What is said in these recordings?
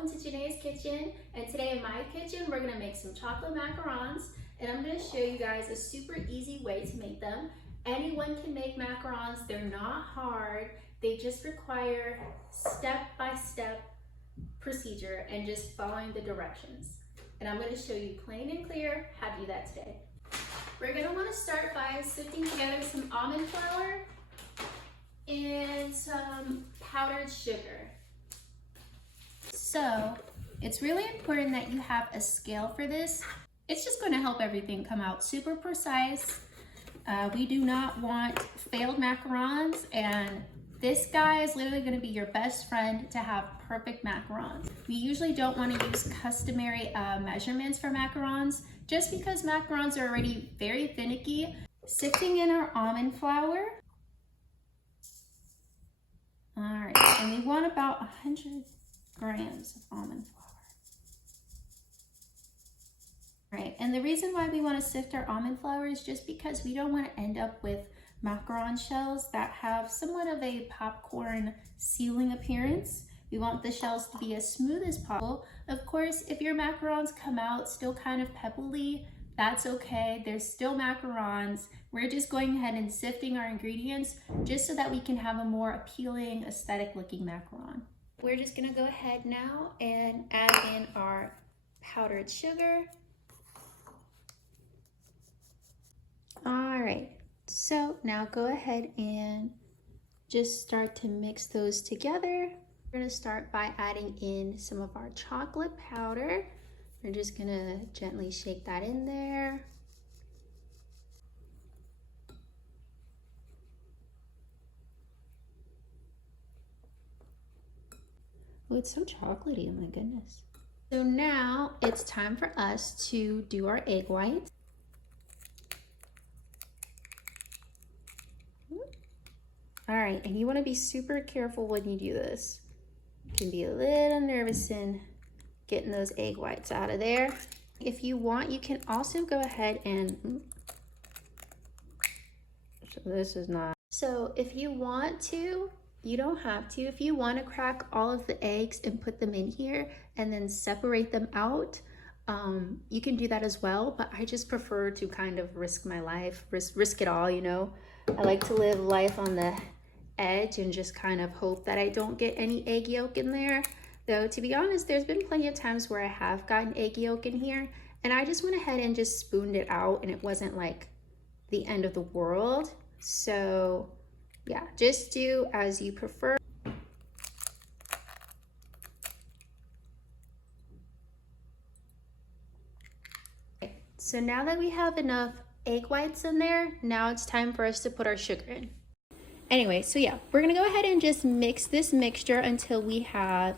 welcome to Janae's Kitchen. And today in my kitchen, we're gonna make some chocolate macarons. And I'm gonna show you guys a super easy way to make them. Anyone can make macarons, they're not hard. They just require step-by-step procedure and just following the directions. And I'm gonna show you plain and clear how to do that today. We're gonna wanna start by sifting together some almond flour and some powdered sugar. So it's really important that you have a scale for this. It's just going to help everything come out super precise. We do not want failed macarons, and this guy is literally going to be your best friend to have perfect macarons. We usually don't want to use customary measurements for macarons just because macarons are already very finicky. Sifting in our almond flour. All right, and we want about 100 grams of almond flour. All right, and the reason why we want to sift our almond flour is just because we don't want to end up with macaron shells that have somewhat of a popcorn sealing appearance. We want the shells to be as smooth as possible. Of course, if your macarons come out still kind of pebbly, that's okay. They're still macarons. We're just going ahead and sifting our ingredients just so that we can have a more appealing, aesthetic looking macaron. We're just gonna go ahead now and add in our powdered sugar. All right, so now go ahead and just start to mix those together. We're gonna start by adding in some of our chocolate powder. We're just gonna gently shake that in there. Oh, it's so chocolatey, oh my goodness. So now it's time for us to do our egg whites. All right, and you wanna be super careful when you do this. You can be a little nervous in getting those egg whites out of there. If you want, you can also go ahead and, so this is not. So if you want to, you don't have to. If you want to crack all of the eggs and put them in here and then separate them out, you can do that as well. But I just prefer to kind of risk my life, risk it all, you know. I like to live life on the edge and just kind of hope that I don't get any egg yolk in there. Though, to be honest, there's been plenty of times where I have gotten egg yolk in here and I just went ahead and just spooned it out and it wasn't like the end of the world. So yeah, just do as you prefer. Okay, so now that we have enough egg whites in there, now it's time for us to put our sugar in. Anyway, so yeah, we're gonna go ahead and just mix this mixture until we have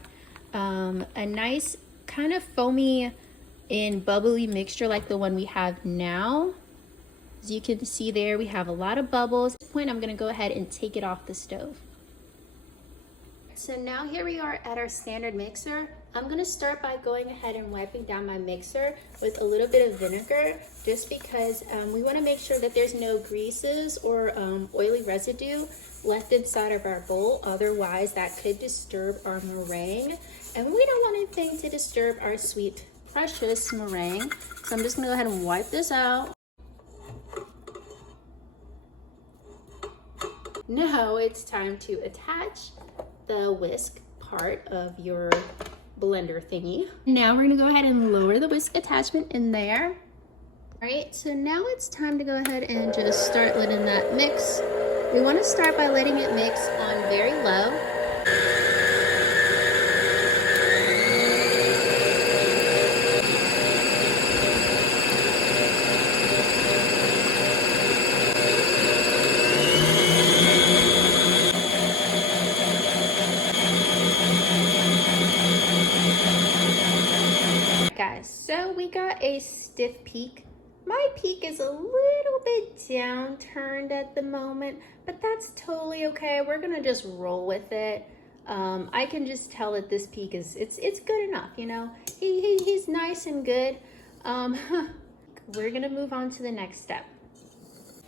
a nice kind of foamy and bubbly mixture like the one we have now. As you can see there, we have a lot of bubbles. At this point, I'm gonna go ahead and take it off the stove. So now here we are at our standard mixer. I'm gonna start by going ahead and wiping down my mixer with a little bit of vinegar, just because we wanna make sure that there's no greases or oily residue left inside of our bowl. Otherwise, that could disturb our meringue. And we don't want anything to disturb our sweet, precious meringue. So I'm just gonna go ahead and wipe this out. Now it's time to attach the whisk part of your blender thingy. Now we're gonna go ahead and lower the whisk attachment in there. All right, so now it's time to go ahead and just start letting that mix. We wanna start by letting it mix on very low. Guys, so we got a stiff peak. My peak is a little bit downturned at the moment, but that's totally okay. We're gonna just roll with it. I can just tell that this peak is, it's good enough, you know. He's nice and good. We're gonna move on to the next step.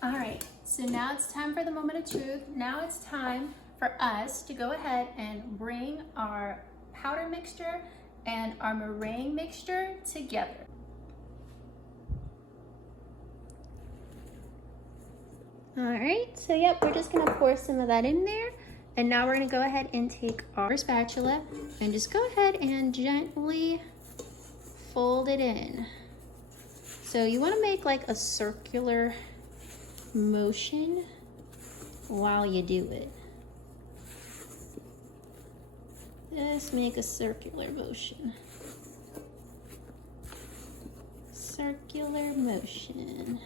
All right, so now it's time for the moment of truth. Now it's time for us to go ahead and bring our powder mixture and our meringue mixture together. All right, so yep, we're just gonna pour some of that in there. And now we're gonna go ahead and take our spatula and just go ahead and gently fold it in. So you wanna make like a circular motion while you do it. Just make a circular motion. Circular motion.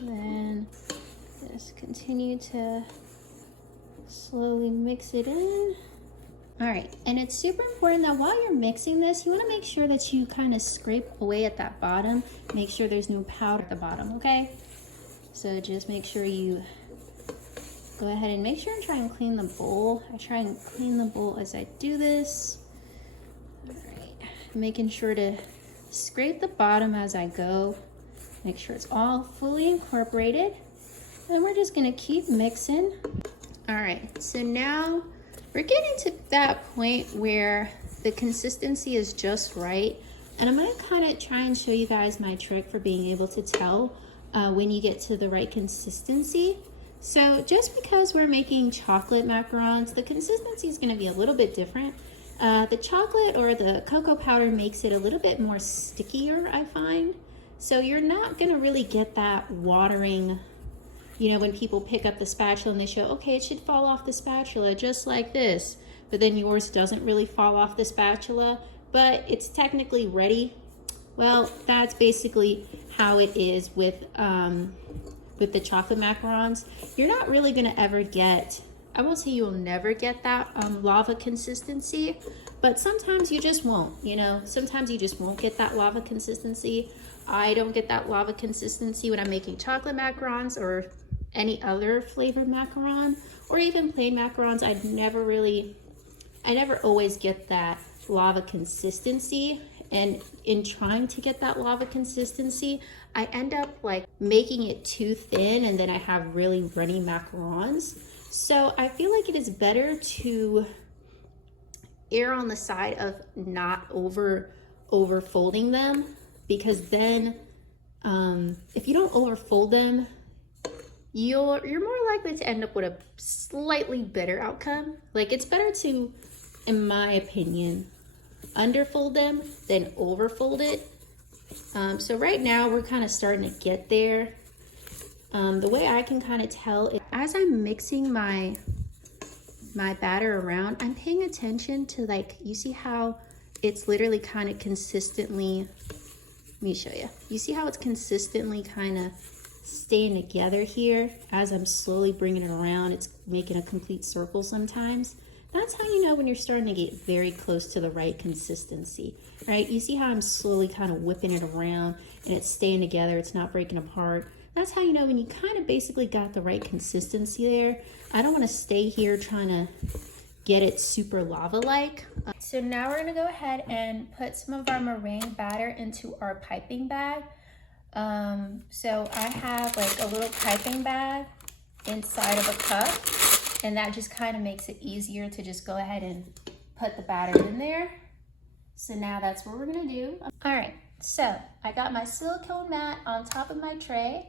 Then just continue to slowly mix it in. All right, and it's super important that while you're mixing this, you want to make sure that you kind of scrape away at that bottom. Make sure there's no powder at the bottom, okay? So just make sure you go ahead and make sure and try and clean the bowl. I try and clean the bowl as I do this. All right, making sure to scrape the bottom as I go. Make sure it's all fully incorporated. And we're just gonna keep mixing. All right, so now we're getting to that point where the consistency is just right. And I'm gonna kind of try and show you guys my trick for being able to tell when you get to the right consistency. So just because we're making chocolate macarons, the consistency is gonna be a little bit different. The chocolate or the cocoa powder makes it a little bit more stickier, I find. So you're not gonna really get that watering, you know, when people pick up the spatula and they show, okay, it should fall off the spatula just like this, but then yours doesn't really fall off the spatula, but it's technically ready. Well, that's basically how it is with the chocolate macarons. You're not really gonna ever get, I won't say you will never get that lava consistency, but sometimes you just won't, you know, sometimes you just won't get that lava consistency. I don't get that lava consistency when I'm making chocolate macarons or any other flavored macaron, or even plain macarons. I never always get that lava consistency. And in trying to get that lava consistency, I end up like making it too thin, and then I have really runny macarons. So I feel like it is better to err on the side of not over folding them, because then if you don't overfold them, you're more likely to end up with a slightly better outcome. Like, it's better to, in my opinion, underfold them than overfold it. So right now we're kind of starting to get there. The way I can kind of tell is as I'm mixing my batter around, I'm paying attention to, like, you see how it's literally kind of consistently, let me show you. You see how it's consistently kind of staying together here as I'm slowly bringing it around. It's making a complete circle sometimes. That's how you know when you're starting to get very close to the right consistency, right? You see how I'm slowly kind of whipping it around and it's staying together. It's not breaking apart. That's how you know when you kind of basically got the right consistency there. I don't want to stay here trying to get it super lava-like. So now we're gonna go ahead and put some of our meringue batter into our piping bag. So I have like a little piping bag inside of a cup, and that just kind of makes it easier to just go ahead and put the batter in there. So now that's what we're gonna do. All right, so I got my silicone mat on top of my tray.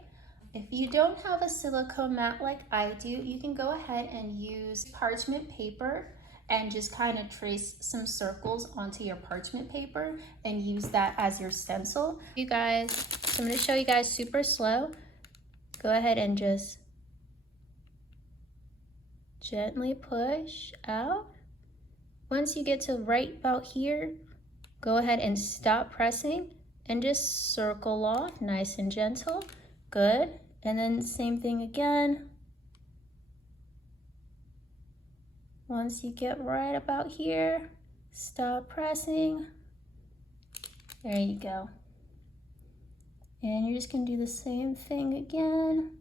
If you don't have a silicone mat like I do, you can go ahead and use parchment paper and just kind of trace some circles onto your parchment paper and use that as your stencil. You guys, so I'm gonna show you guys super slow. Go ahead and just gently push out. Once you get to right about here, go ahead and stop pressing and just circle off nice and gentle. Good. And then same thing again. Once you get right about here, stop pressing. There you go. And you're just gonna do the same thing again.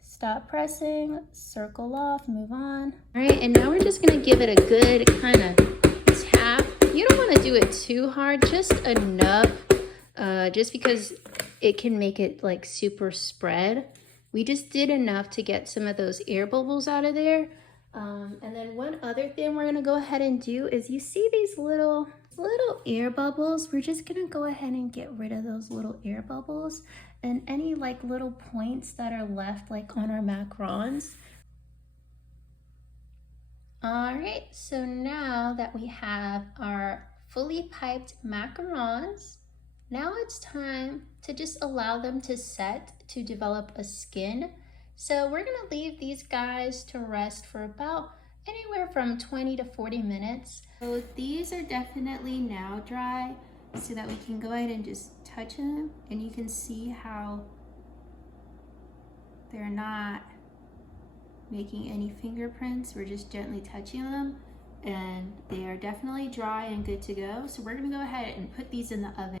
Stop pressing, circle off, move on. All right, and now we're just gonna give it a good kind of tap. You don't wanna do it too hard, just enough, just because it can make it like super spread. We just did enough to get some of those air bubbles out of there. And then one other thing we're gonna go ahead and do is, you see these little air bubbles? We're just gonna go ahead and get rid of those little air bubbles and any like little points that are left like on our macarons. All right, so now that we have our fully piped macarons, now it's time to just allow them to set to develop a skin. So we're gonna leave these guys to rest for about anywhere from 20 to 40 minutes. So these are definitely now dry, so that we can go ahead and just touch them, and you can see how they're not making any fingerprints. We're just gently touching them, and they are definitely dry and good to go. So we're gonna go ahead and put these in the oven.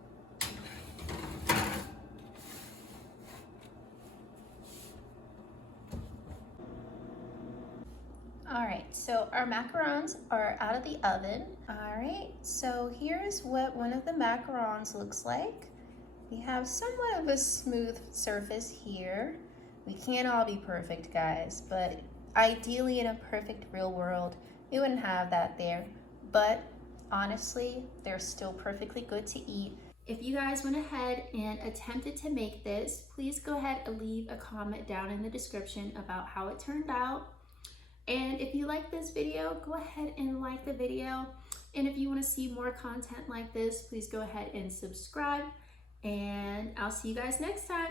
All right, so our macarons are out of the oven. All right, so here's what one of the macarons looks like. We have somewhat of a smooth surface here. We can't all be perfect, guys, but ideally in a perfect real world, we wouldn't have that there. But honestly, they're still perfectly good to eat. If you guys went ahead and attempted to make this, please go ahead and leave a comment down in the description about how it turned out. And if you like this video, go ahead and like the video. And if you want to see more content like this, please go ahead and subscribe. And I'll see you guys next time.